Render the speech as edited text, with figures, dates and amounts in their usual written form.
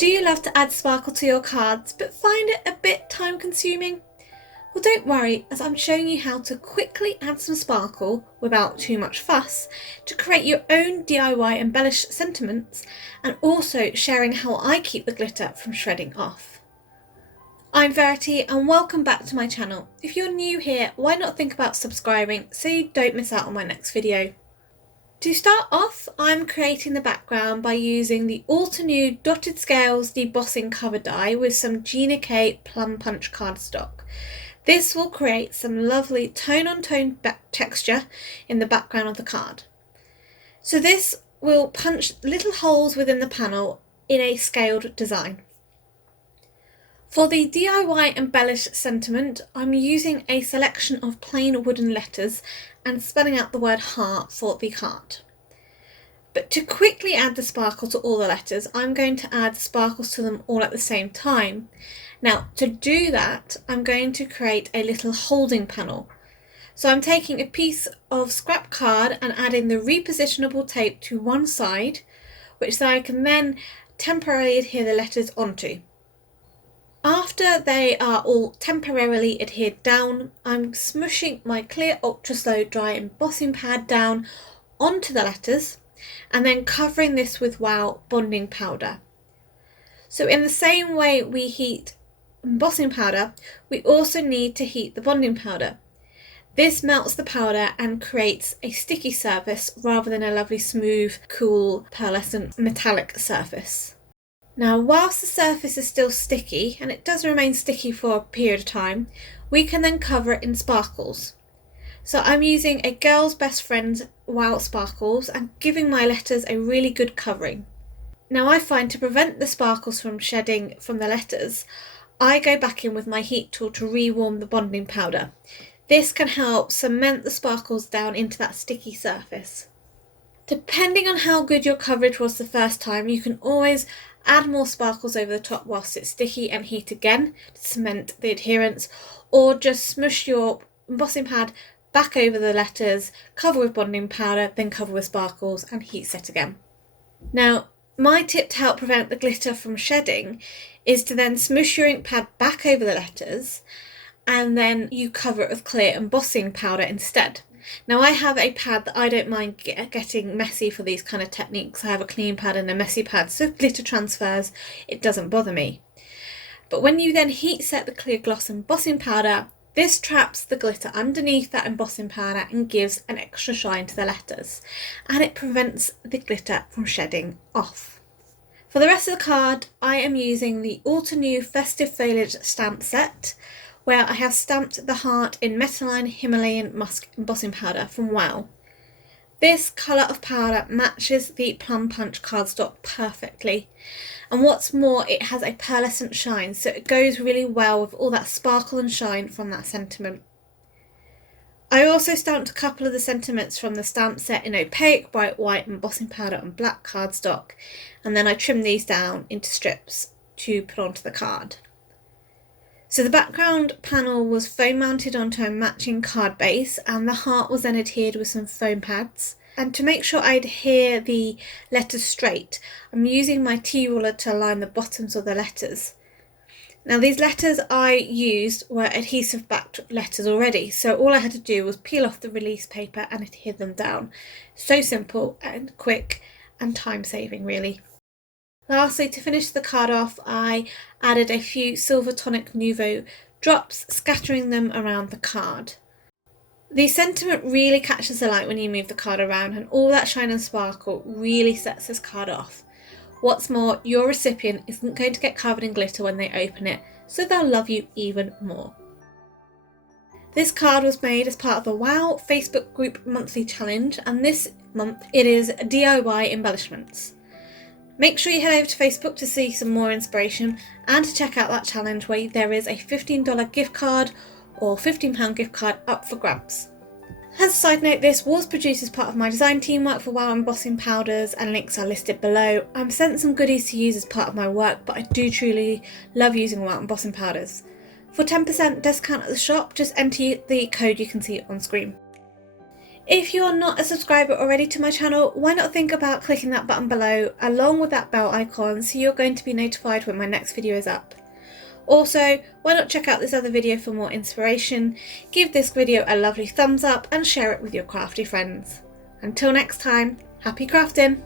Do you love to add sparkle to your cards but find it a bit time consuming? Well, don't worry, as I'm showing you how to quickly add some sparkle without too much fuss to create your own DIY embellished sentiments, and also sharing how I keep the glitter from shredding off. I'm Verity and welcome back to my channel. If you're new here, why not think about subscribing so you don't miss out on my next video. To start off, I'm creating the background by using the Altenew Dotted Scales Debossing cover die with some Gina K Plum Punch cardstock. This will create some lovely tone-on-tone texture in the background of the card. So this will punch little holes within the panel in a scaled design. For the DIY embellished sentiment, I'm using a selection of plain wooden letters and spelling out the word heart for the card. But to quickly add the sparkle to all the letters, I'm going to add sparkles to them all at the same time. Now, to do that, I'm going to create a little holding panel. So I'm taking a piece of scrap card and adding the repositionable tape to one side, which I can then temporarily adhere the letters onto. After they are all temporarily adhered down, I'm smushing my clear ultra slow dry embossing pad down onto the letters and then covering this with wow bonding powder. So in the same way we heat embossing powder, we also need to heat the bonding powder. This melts the powder and creates a sticky surface rather than a lovely smooth, cool, pearlescent metallic surface. Now, whilst the surface is still sticky, and it does remain sticky for a period of time, we can then cover it in sparkles. So I'm using a Girl's Best Friend's Wow Sparkles and giving my letters a really good covering. Now I find to prevent the sparkles from shedding from the letters, I go back in with my heat tool to re-warm the bonding powder. This can help cement the sparkles down into that sticky surface. Depending on how good your coverage was the first time, you can always add more sparkles over the top whilst it's sticky and heat again to cement the adherence, or just smush your embossing pad back over the letters, cover with bonding powder, then cover with sparkles and heat set again. Now, my tip to help prevent the glitter from shedding is to then smush your ink pad back over the letters and then you cover it with clear embossing powder instead. Now I have a pad that I don't mind getting messy for these kind of techniques. I have a clean pad and a messy pad, so if glitter transfers, it doesn't bother me. But when you then heat set the clear gloss embossing powder, this traps the glitter underneath that embossing powder and gives an extra shine to the letters, and it prevents the glitter from shedding off. For the rest of the card, I am using the Altenew Festive Foliage stamp set, where I have stamped the heart in Metalline Himalayan Musk embossing powder from Wow. This colour of powder matches the Plum Punch cardstock perfectly, and what's more, it has a pearlescent shine, so it goes really well with all that sparkle and shine from that sentiment. I also stamped a couple of the sentiments from the stamp set in Opaque, bright white embossing powder and black cardstock, and then I trimmed these down into strips to put onto the card. So the background panel was foam mounted onto a matching card base, and the heart was then adhered with some foam pads. And to make sure I adhere the letters straight, I'm using my T-ruler to align the bottoms of the letters. Now these letters I used were adhesive backed letters already, so all I had to do was peel off the release paper and adhere them down. So simple and quick and time saving really. Lastly, to finish the card off, I added a few Silver Tonic Nouveau drops, scattering them around the card. The sentiment really catches the light when you move the card around, and all that shine and sparkle really sets this card off. What's more, your recipient isn't going to get covered in glitter when they open it, so they'll love you even more. This card was made as part of the Wow Facebook group monthly challenge, and this month it is DIY embellishments. Make sure you head over to Facebook to see some more inspiration and to check out that challenge where there is a $15 gift card or £15 gift card up for grabs. As a side note, this was produced as part of my design teamwork for Wow Embossing Powders, and links are listed below. I'm sent some goodies to use as part of my work, but I do truly love using Wow Embossing Powders. For 10% discount at the shop, just enter the code you can see on screen. If you're not a subscriber already to my channel, why not think about clicking that button below along with that bell icon so you're going to be notified when my next video is up. Also, why not check out this other video for more inspiration, give this video a lovely thumbs up and share it with your crafty friends. Until next time, happy crafting!